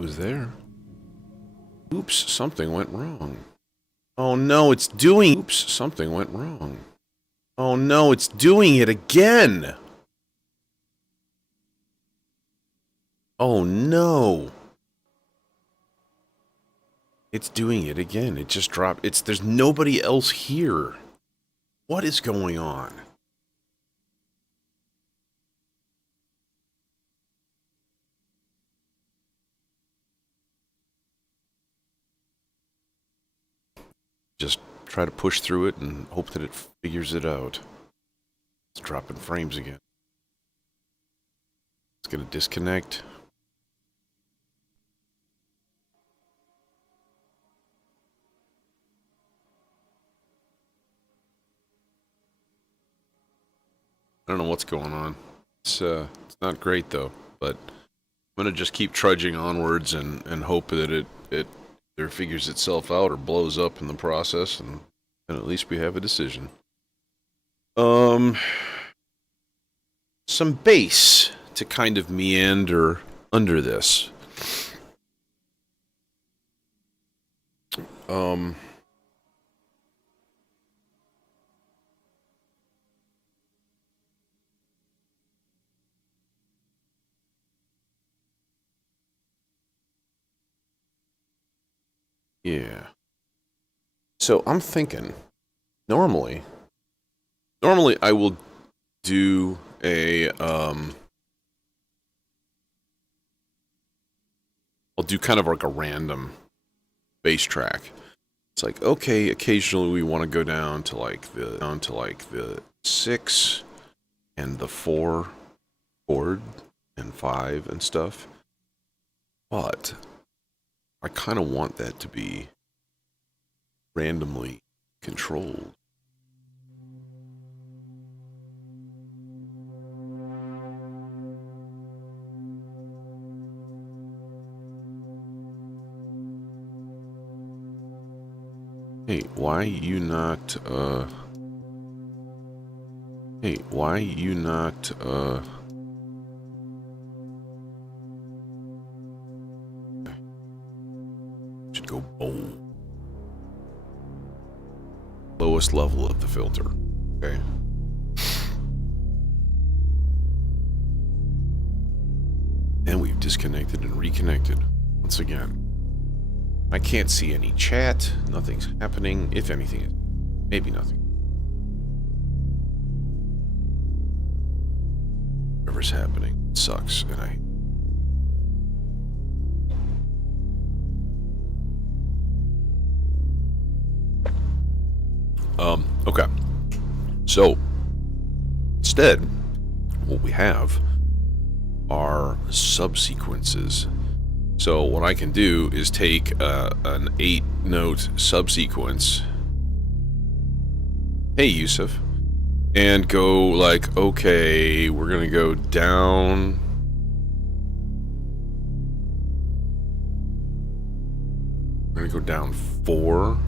was there. Oops, something went wrong. Oh no, it's doing... Oops, something went wrong. Oh no, it's doing it again! Oh no! It's doing it again. It just dropped. There's nobody else here. What is going on? Just try to push through it and hope that it figures it out. It's dropping frames again. It's gonna disconnect. I don't know what's going on. It's not great though, but I'm gonna just keep trudging onwards and hope that it either figures itself out or blows up in the process, and at least we have a decision. Some base to kind of meander under this. Yeah. So I'm thinking, normally I will do a, I'll do kind of like a random bass track. It's like, okay, occasionally we want to go down to like the 6 and the 4 chord and 5 and stuff. But I kind of want that to be randomly controlled. Hey, why you not, Hey, why you not, Should go bold. Lowest level of the filter. Okay. And we've disconnected and reconnected once again. I can't see any chat. Nothing's happening. If anything, maybe nothing. Whatever's happening sucks, and okay. So, instead, what we have are subsequences. So what I can do is take an 8-note subsequence. Hey, Yusuf. And go like, okay, we're gonna go down. We're gonna go down 4.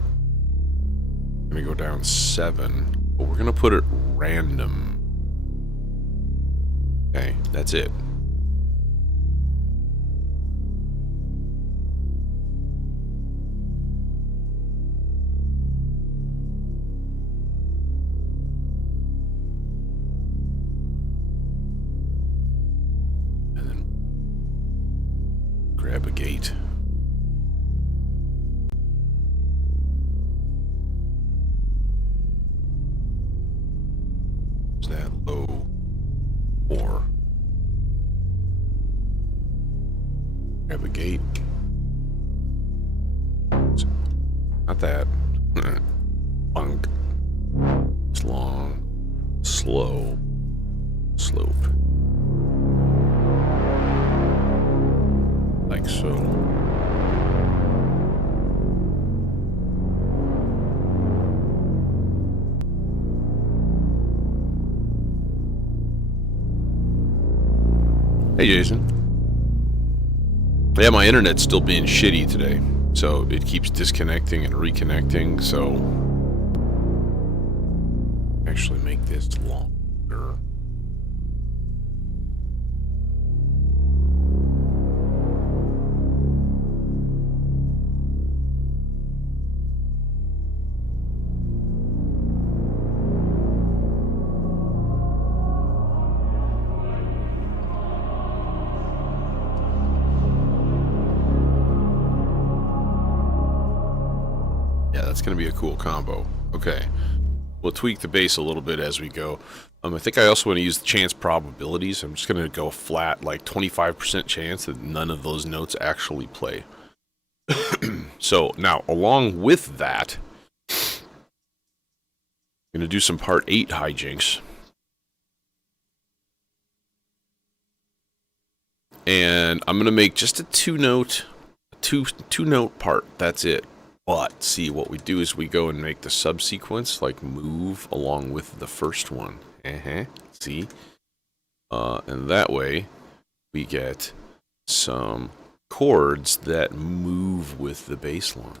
We're gonna go down 7. But we're gonna put it random. Okay, that's it. Grab a gate. Is that low 4? Grab a gate. Not that. Bunk. It's long. Slow. Slope. Like so. Hey, Jason. Yeah, my internet's still being shitty today, so it keeps disconnecting and reconnecting, so actually make this longer. going to be a cool combo. Okay. We'll tweak the bass a little bit as we go. I think I also want to use the chance probabilities. I'm just going to go flat, like 25% chance that none of those notes actually play. So, now, along with that, I'm going to do some part 8 hijinks. And I'm going to make just a two-note part. That's it. But, see, what we do is we go and make the subsequence, like, move along with the first one. See? And that way, we get some chords that move with the bass line.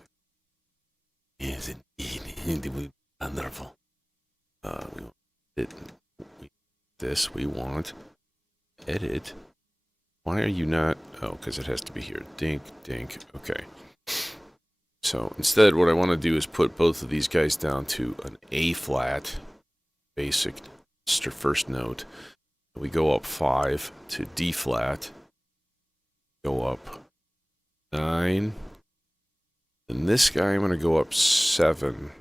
Yes, indeed. Wonderful. We want edit. Why are you not? Oh, because it has to be here. Dink, dink. Okay. So instead, what I want to do is put both of these guys down to an A flat, basic first note. We go up 5 to D flat. Go up 9. And this guy, I'm going to go up 7.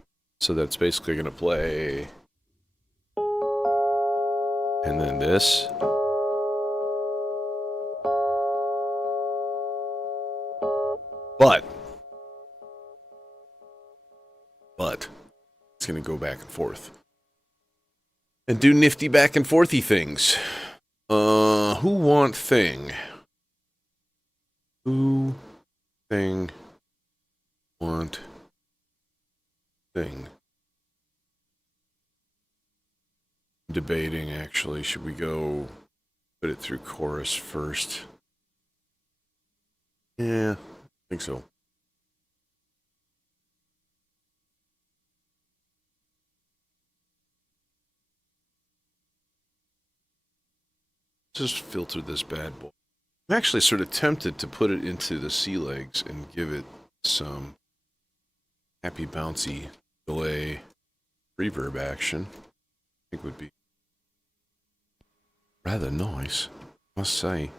So that's basically going to play. And then this. But it's going to go back and forth. And do nifty back and forthy things. Who want thing? Who thing want thing? Debating, actually. Should we go put it through chorus first? Yeah, I think so. Just filter this bad boy. I'm actually sort of tempted to put it into the C legs and give it some happy bouncy delay reverb action. I think would be rather nice, I must say.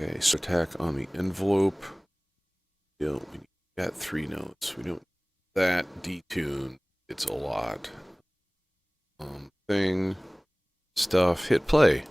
Okay, so attack on the envelope. We got 3 notes. We don't need that detune. It's a lot. Thing. Stuff. Hit play.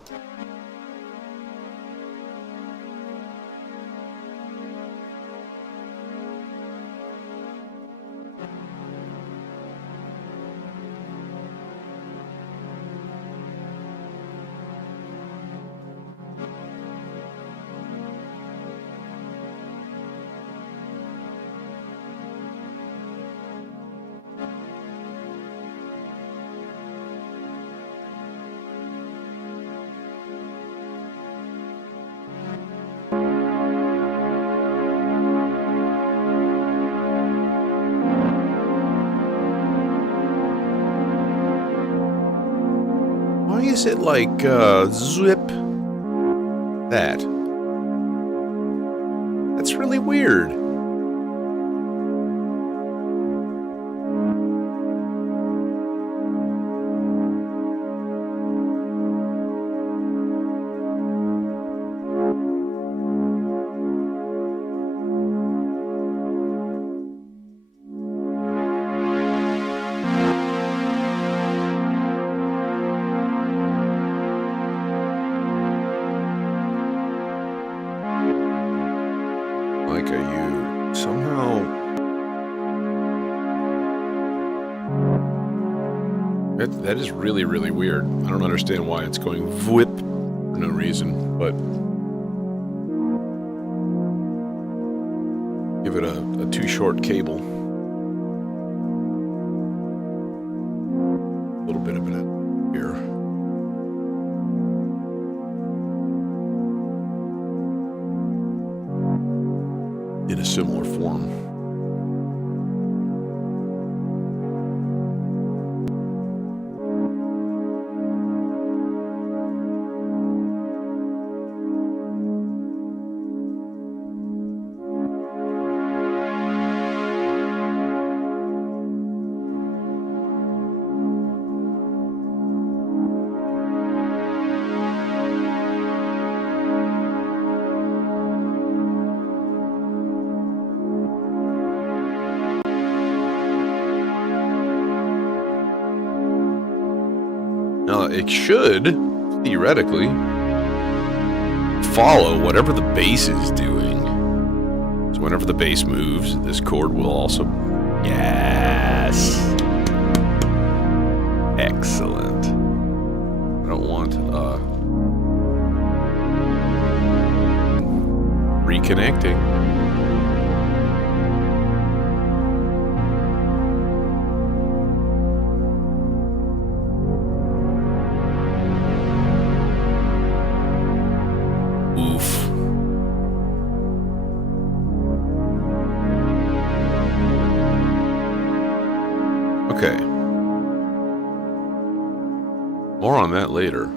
Why is it like, zip? That. That's really weird. Like, are you somehow... That is really, really weird. I don't understand why it's going whip for no reason, but... Give it a too short cable. A little bit of it here. In a similar form. it should, theoretically, follow whatever the bass is doing. So whenever the bass moves, this chord will also... Yes! Excellent. I don't want, reconnecting. Oof. Okay. More on that later.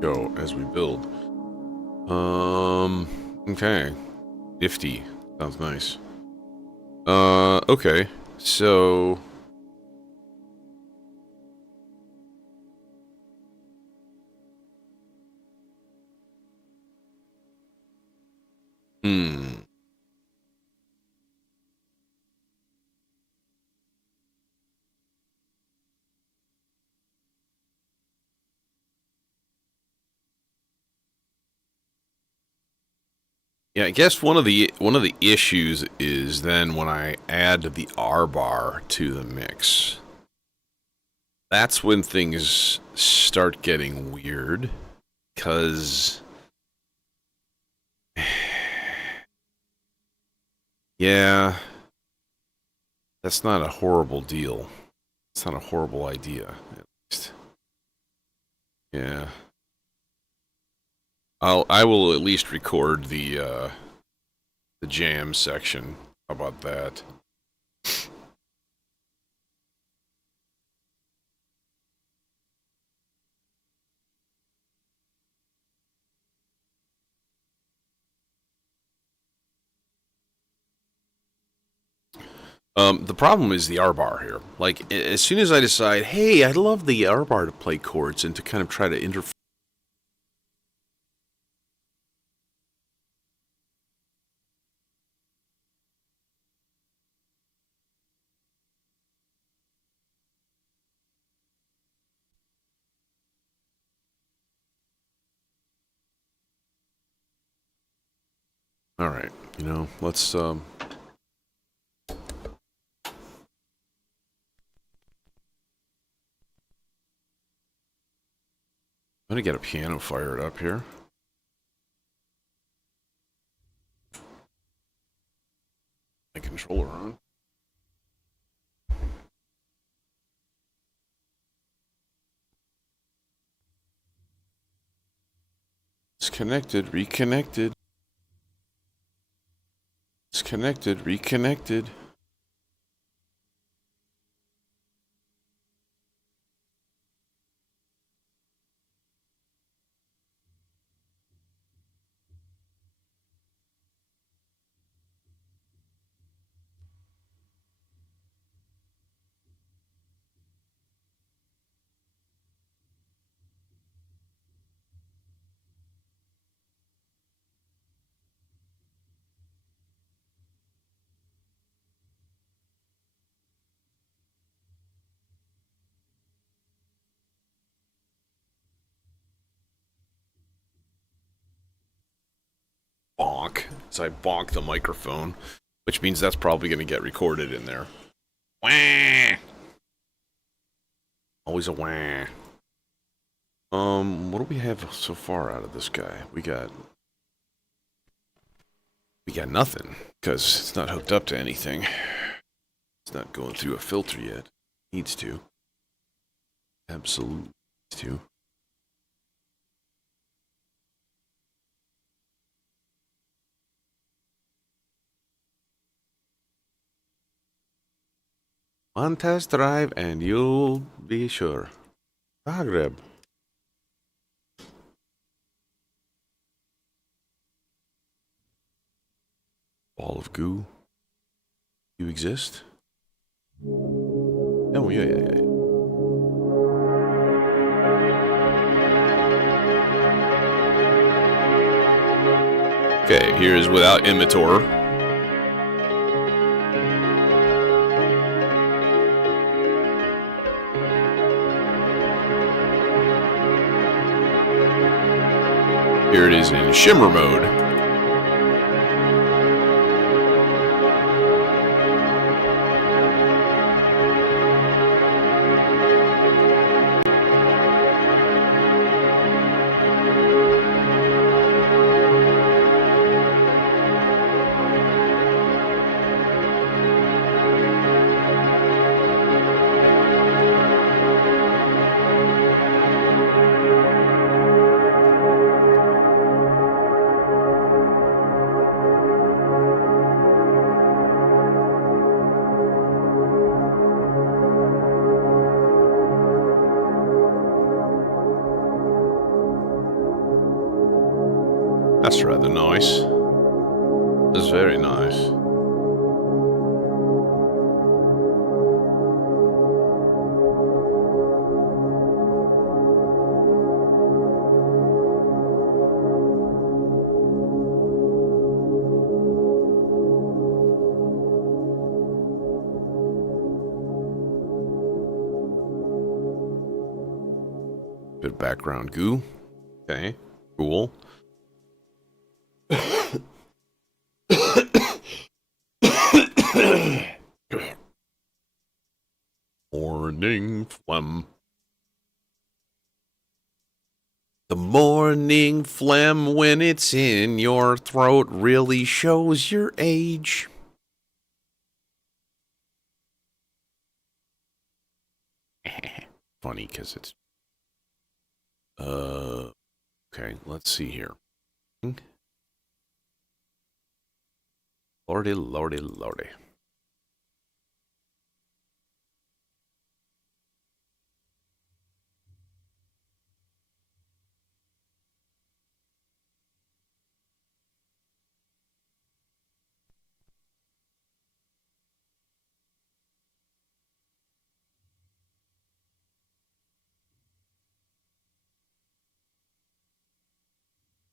Go as we build. Okay. Nifty. Sounds nice. Okay. So... Yeah, I guess one of the issues is then when I add the R bar to the mix. That's when things start getting weird, because yeah, that's not a horrible deal. It's not a horrible idea, at least. Yeah. I will at least record the jam section. How about that? The problem is the R bar here. Like, as soon as I decide, hey, I'd love the R bar to play chords and to kind of try to interfere. All right, you know, let's I'm gonna get a piano fired up here. My controller on. Disconnected, reconnected. Disconnected, reconnected. Bonk. So I bonk the microphone, which means that's probably going to get recorded in there. Wah! Always a wah. What do we have so far out of this guy? We got nothing, because it's not hooked up to anything. It's not going through a filter yet. Needs to. Absolutely needs to. One test drive and you'll be sure. Zagreb. Ball of goo. You exist? Oh, yeah. Okay, here is without emitter. Here it is in shimmer mode. That's rather nice. That's very nice. Bit of background goo. Okay, cool. Morning phlegm. The morning phlegm when it's in your throat really shows your age. Funny because it's... Okay, let's see here. Lordy, lordy, lordy.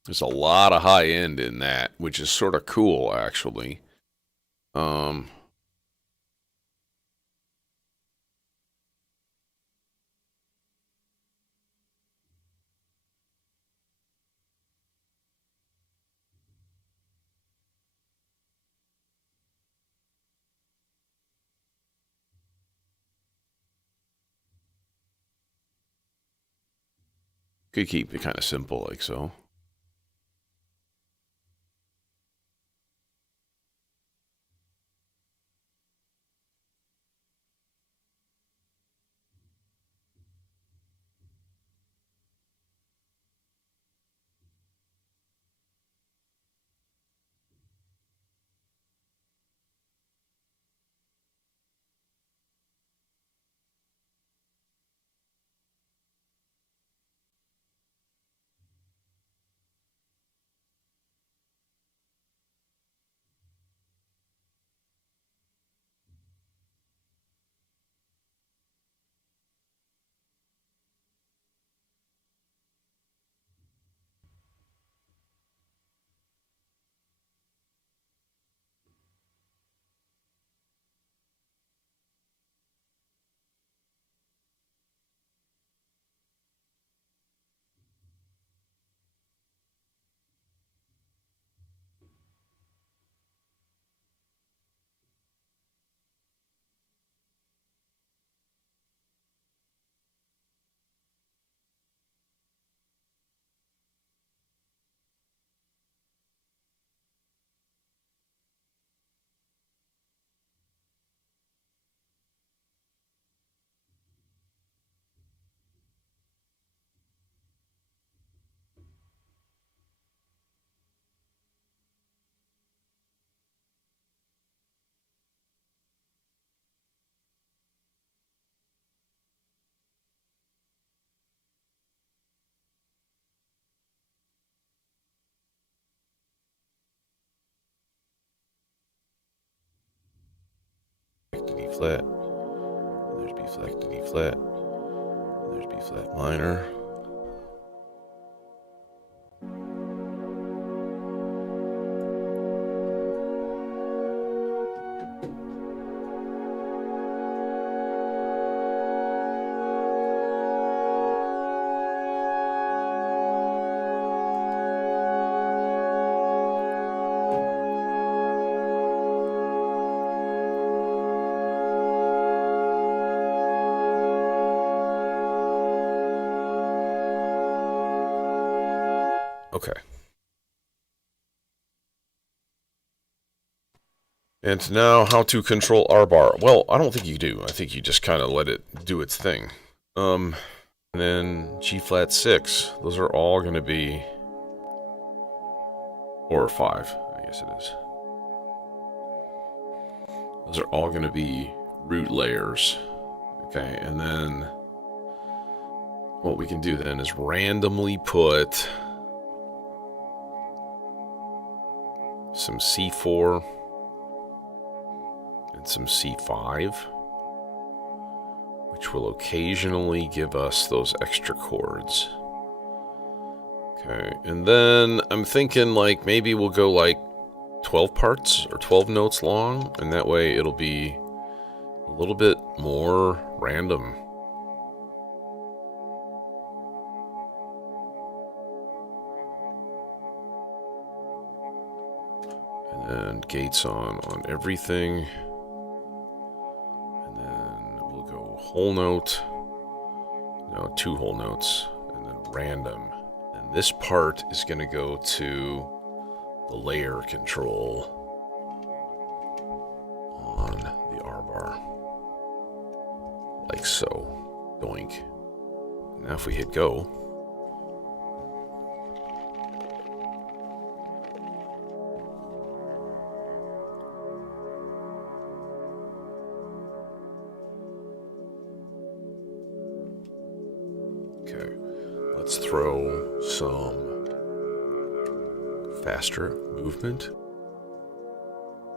There's a lot of high end in that, which is sort of cool, actually. Could keep it kind of simple, like so. To D flat. There's B flat to D flat. There's B flat minor. Okay. And now how to control R bar. Well, I don't think you do. I think you just kind of let it do its thing. And then G flat 6. Those are all going to be... Or 5, I guess it is. Those are all going to be root layers. Okay, and then what we can do then is randomly put some C4 and some C5, which will occasionally give us those extra chords. Okay, and then I'm thinking like maybe we'll go like 12 parts or 12 notes long, and that way it'll be a little bit more random. And then gates on everything. And then we'll go whole note. No, 2 whole notes. And then random. And this part is going to go to the layer control on the R bar. Like so. Doink. Now if we hit go. Okay, let's throw some faster movement,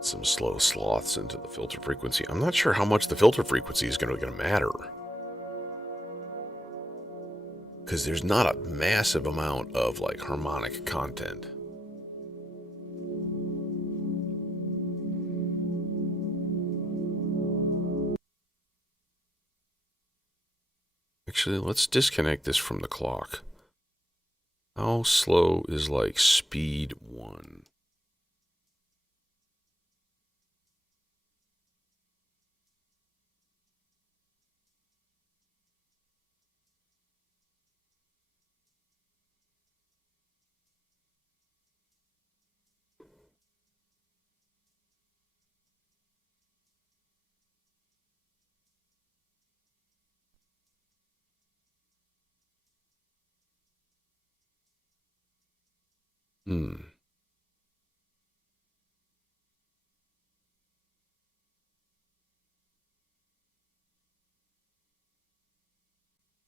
some slow sloths into the filter frequency. I'm not sure how much the filter frequency is going to matter, because there's not a massive amount of like harmonic content. Actually, let's disconnect this from the clock. How slow is like speed 1?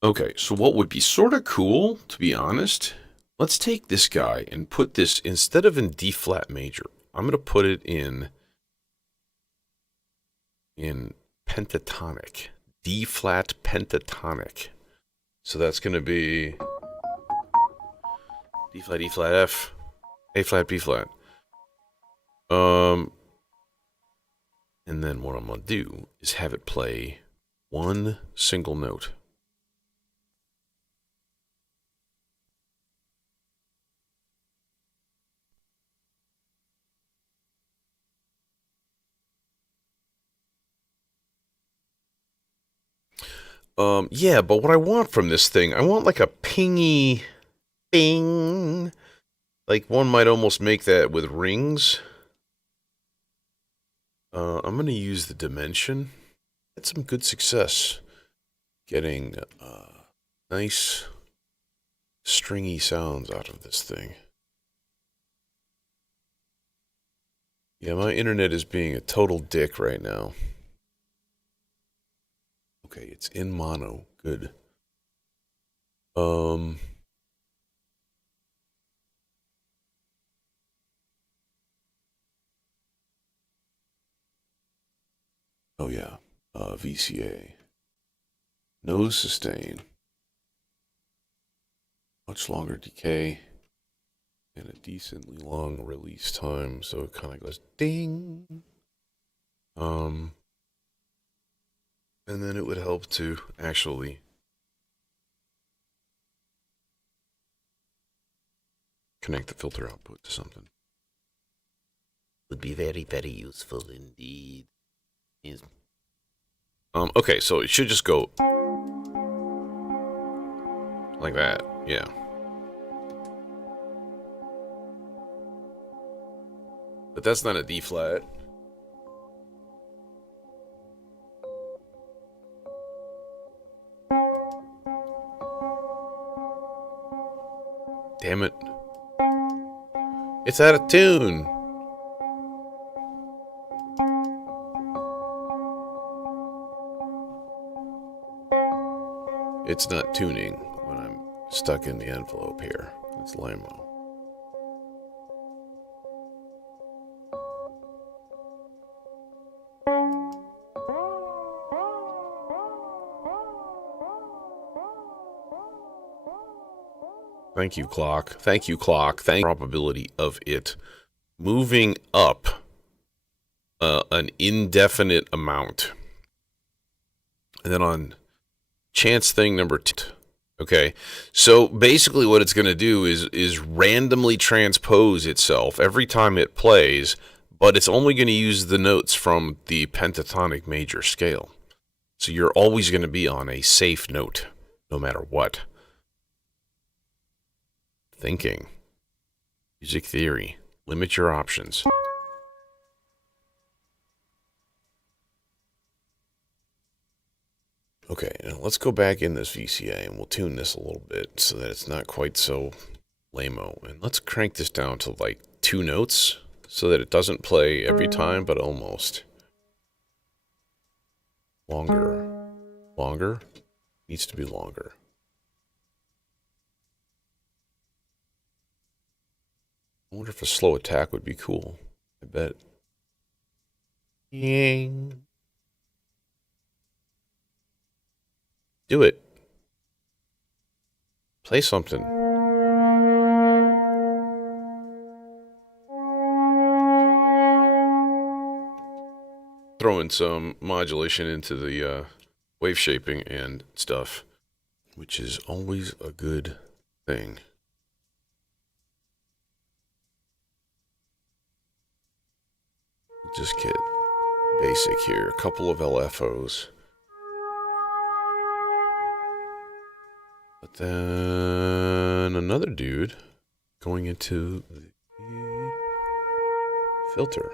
Okay, so what would be sort of cool, to be honest, let's take this guy and put this, instead of in D flat major, I'm going to put it in pentatonic, D flat pentatonic. So that's going to be D flat, E flat, F, A flat, B flat. And then what I'm going to do is have it play one single note. Yeah, but what I want from this thing, I want like a pingy bing. Like one might almost make that with rings. I'm going to use the dimension. Had some good success getting nice stringy sounds out of this thing. Yeah, my internet is being a total dick right now. Okay, it's in mono. Good. Oh yeah. VCA. No sustain. Much longer decay. And a decently long release time, so it kind of goes ding. And then it would help to actually connect the filter output to something. Would be very, very useful indeed. Okay, so it should just go like that, yeah. But that's not a D flat. Damn it. It's out of tune. It's not tuning when I'm stuck in the envelope here. It's lame-o. Thank you, clock. Thank you, clock. Thank you. Probability of it moving up an indefinite amount. And then on chance thing number 2. Okay, so basically what it's going to do is randomly transpose itself every time it plays, but it's only going to use the notes from the pentatonic major scale. So you're always going to be on a safe note, no matter what. Thinking. Music theory. Limit your options. Okay, now let's go back in this VCA and we'll tune this a little bit so that it's not quite so lame-o. And let's crank this down to like 2 notes so that it doesn't play every time, but almost. Longer. Longer? Needs to be longer. I wonder if a slow attack would be cool. I bet. Ying. Do it. Play something. Throw in some modulation into the wave shaping and stuff, which is always a good thing. Just get basic here. A couple of LFOs. But then another dude going into the filter.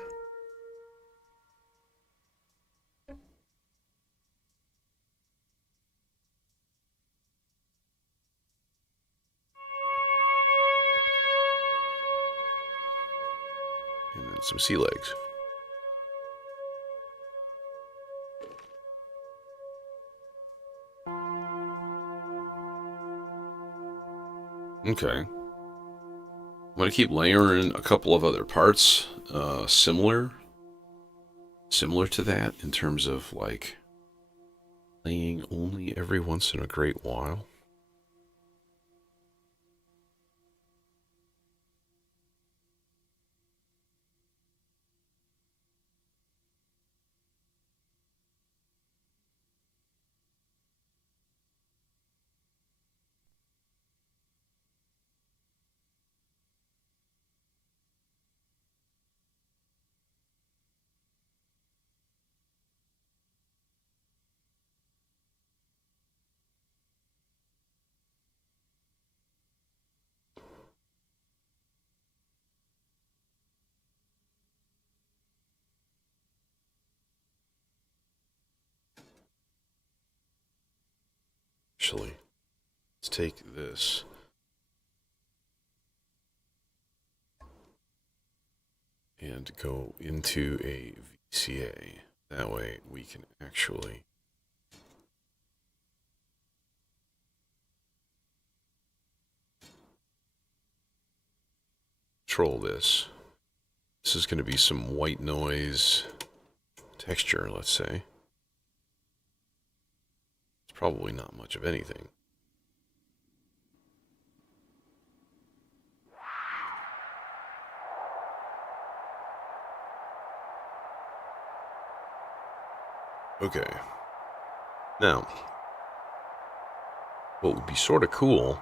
And then some sea legs. Okay. I'm going to keep layering a couple of other parts similar to that in terms of like playing only every once in a great while. Actually, let's take this. And go into a VCA. That way we can actually control this. This is going to be some white noise texture, let's say. It's probably not much of anything. Okay. Now, what would be sort of cool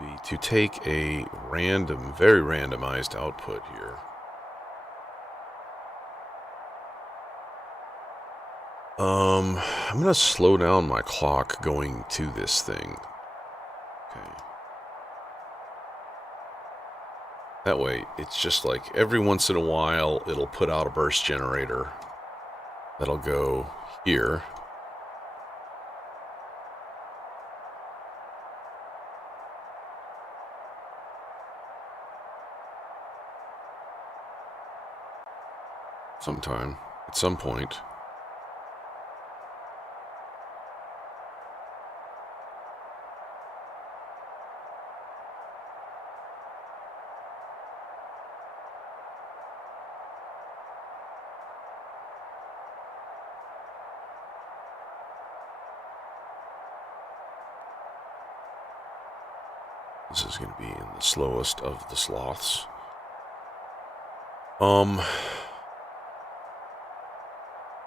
would be to take a random, very randomized output here. I'm going to slow down my clock going to this thing. Okay. That way, it's just like every once in a while, it'll put out a burst generator that'll go here. Sometime, at some point. This is going to be in the slowest of the sloths.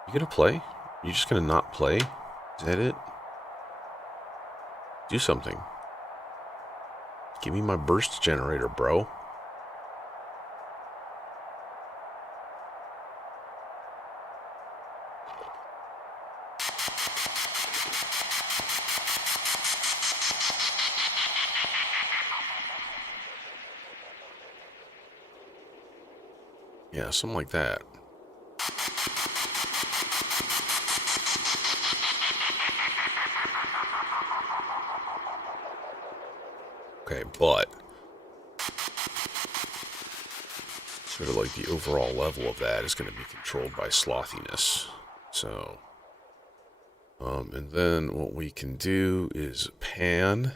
You gonna play? You just gonna not play? Is that it? Do something. Give me my burst generator, bro. Yeah, something like that. Okay, but sort of like the overall level of that is going to be controlled by slothiness. So, and then what we can do is pan.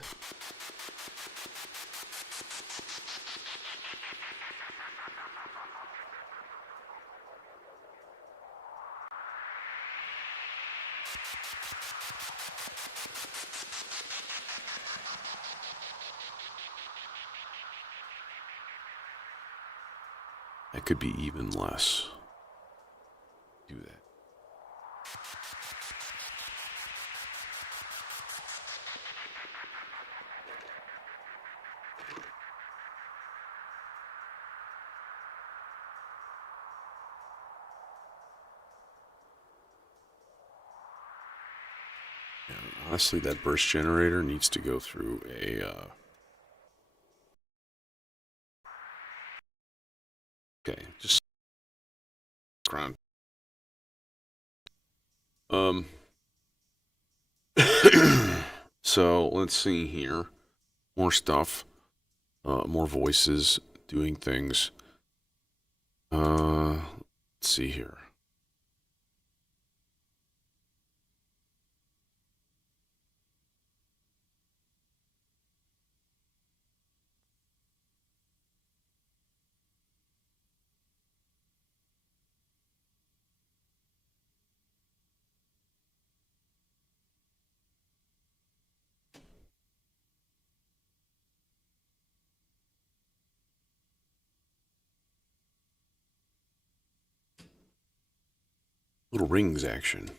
That could be even less. Do that. Yeah, honestly, that burst generator needs to go through a... Okay, just ground. So let's see here. More stuff. More voices doing things. Let's see here. Little rings action.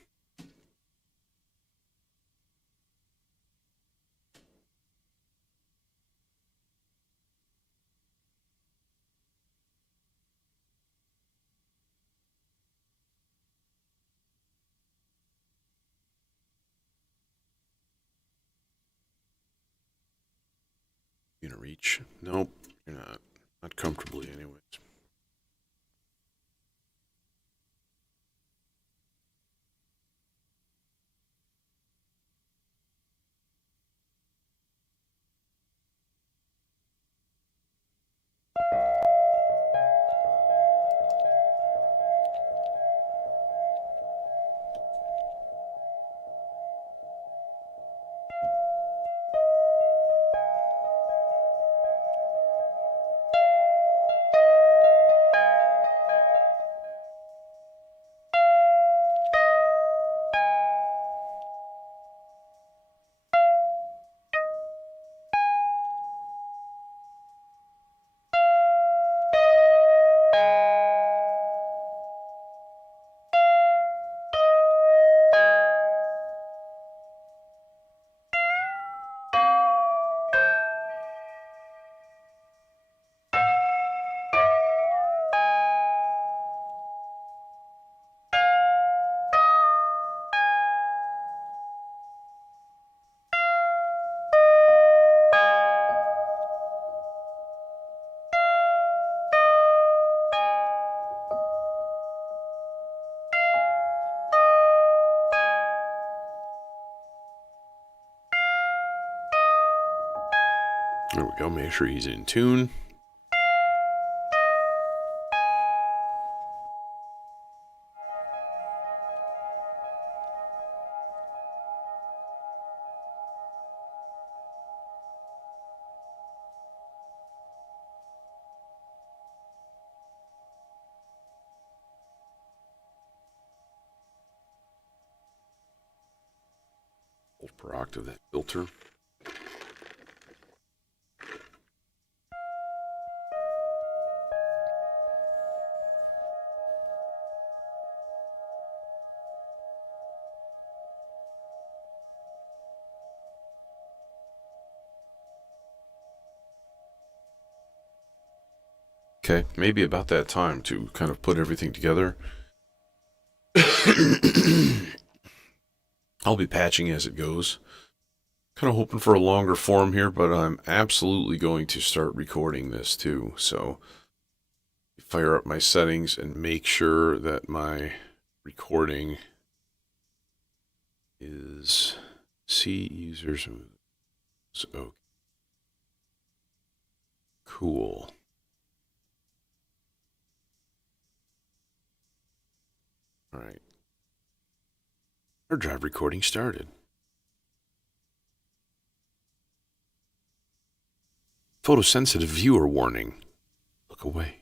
You gonna reach? Nope, you're not. Not comfortably, anyways. There we go. Make sure he's in tune. Per octave, that filter. Okay, maybe about that time to kind of put everything together. I'll be patching as it goes. Kind of hoping for a longer form here, but I'm absolutely going to start recording this too. So fire up my settings and make sure that my recording is C users. So cool. All right. Hard drive recording started. Photosensitive viewer warning. Look away.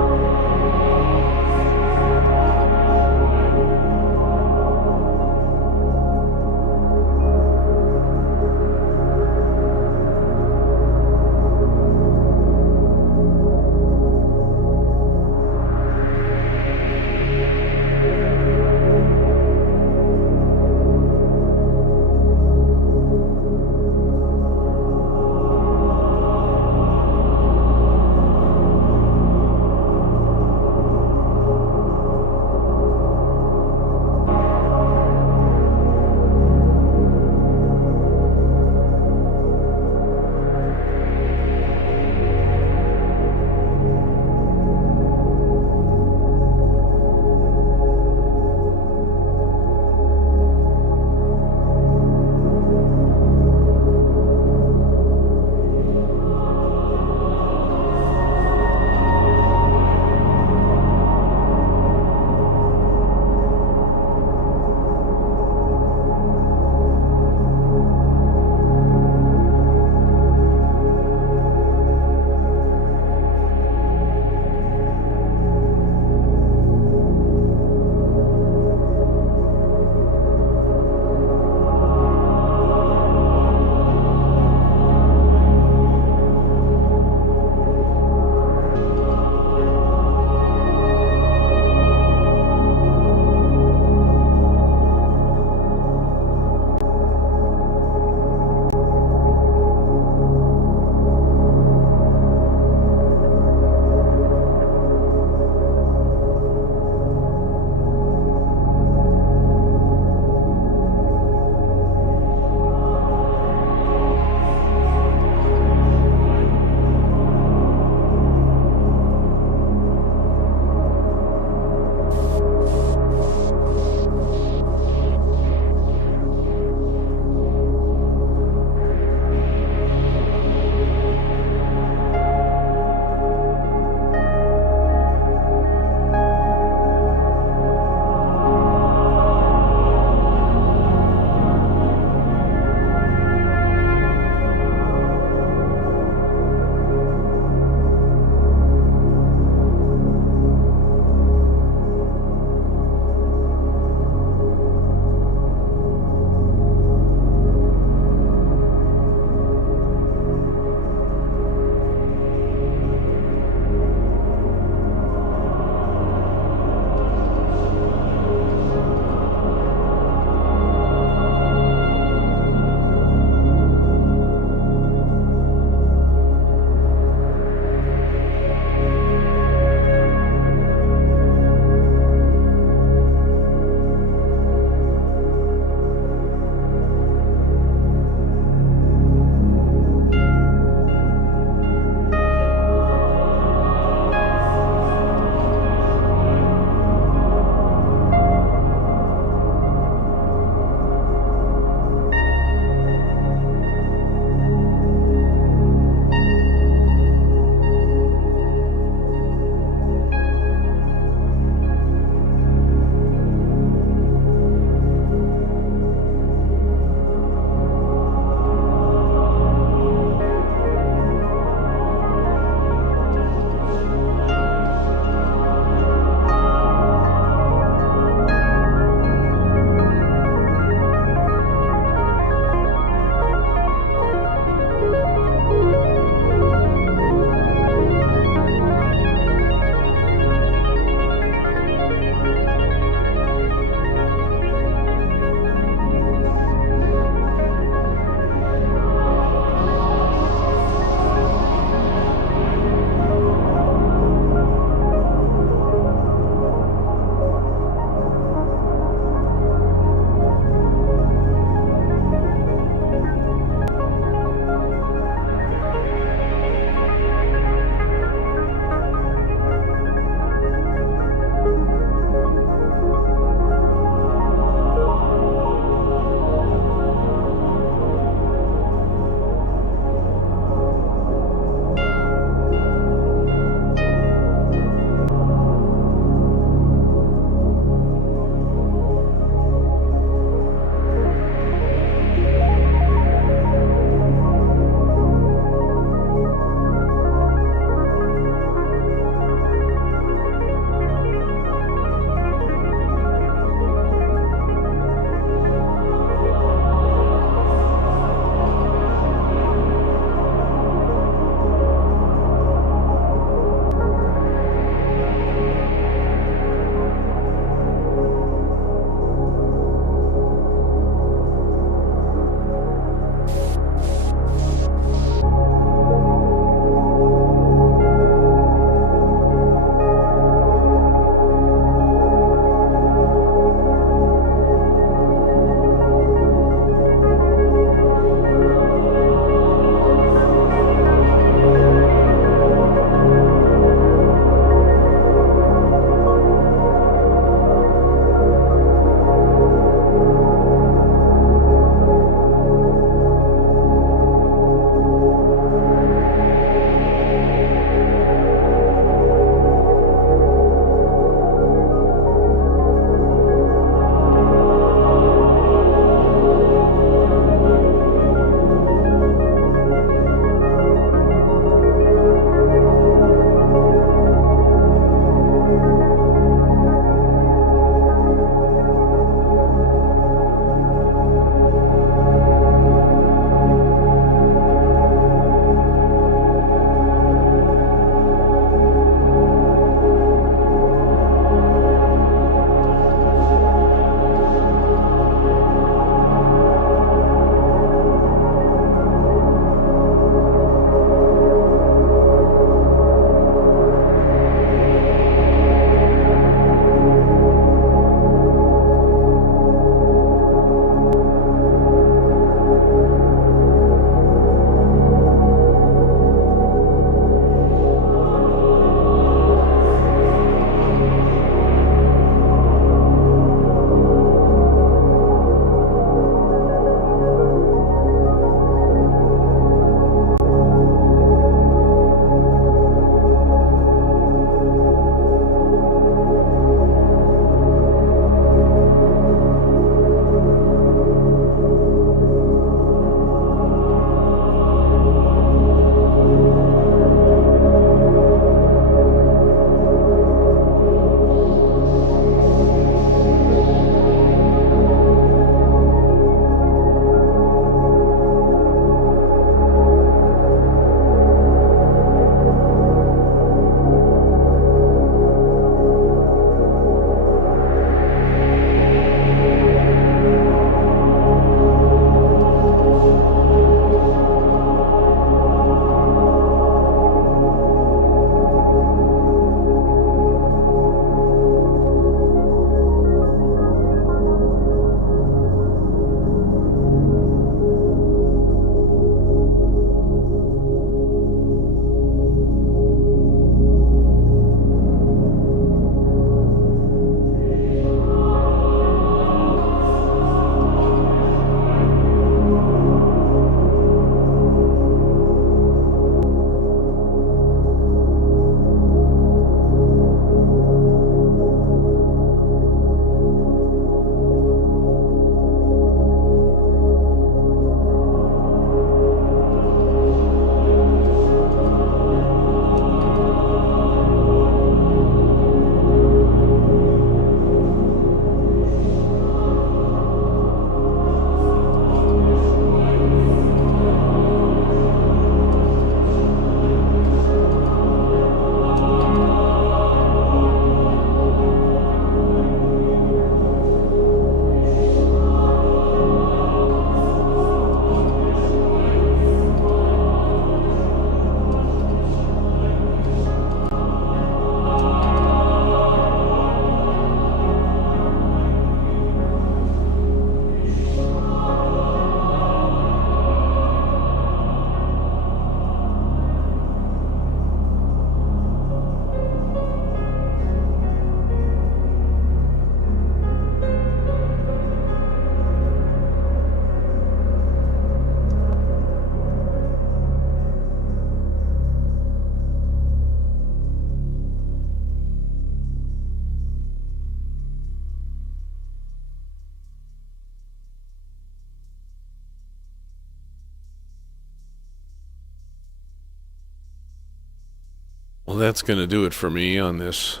Well, that's going to do it for me on this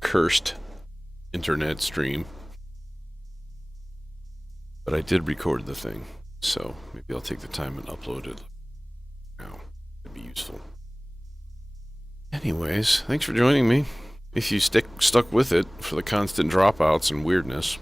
cursed internet stream. But I did record the thing, so maybe I'll take the time and upload it now. It'd be useful. Anyways, thanks for joining me. If you stuck with it for the constant dropouts and weirdness,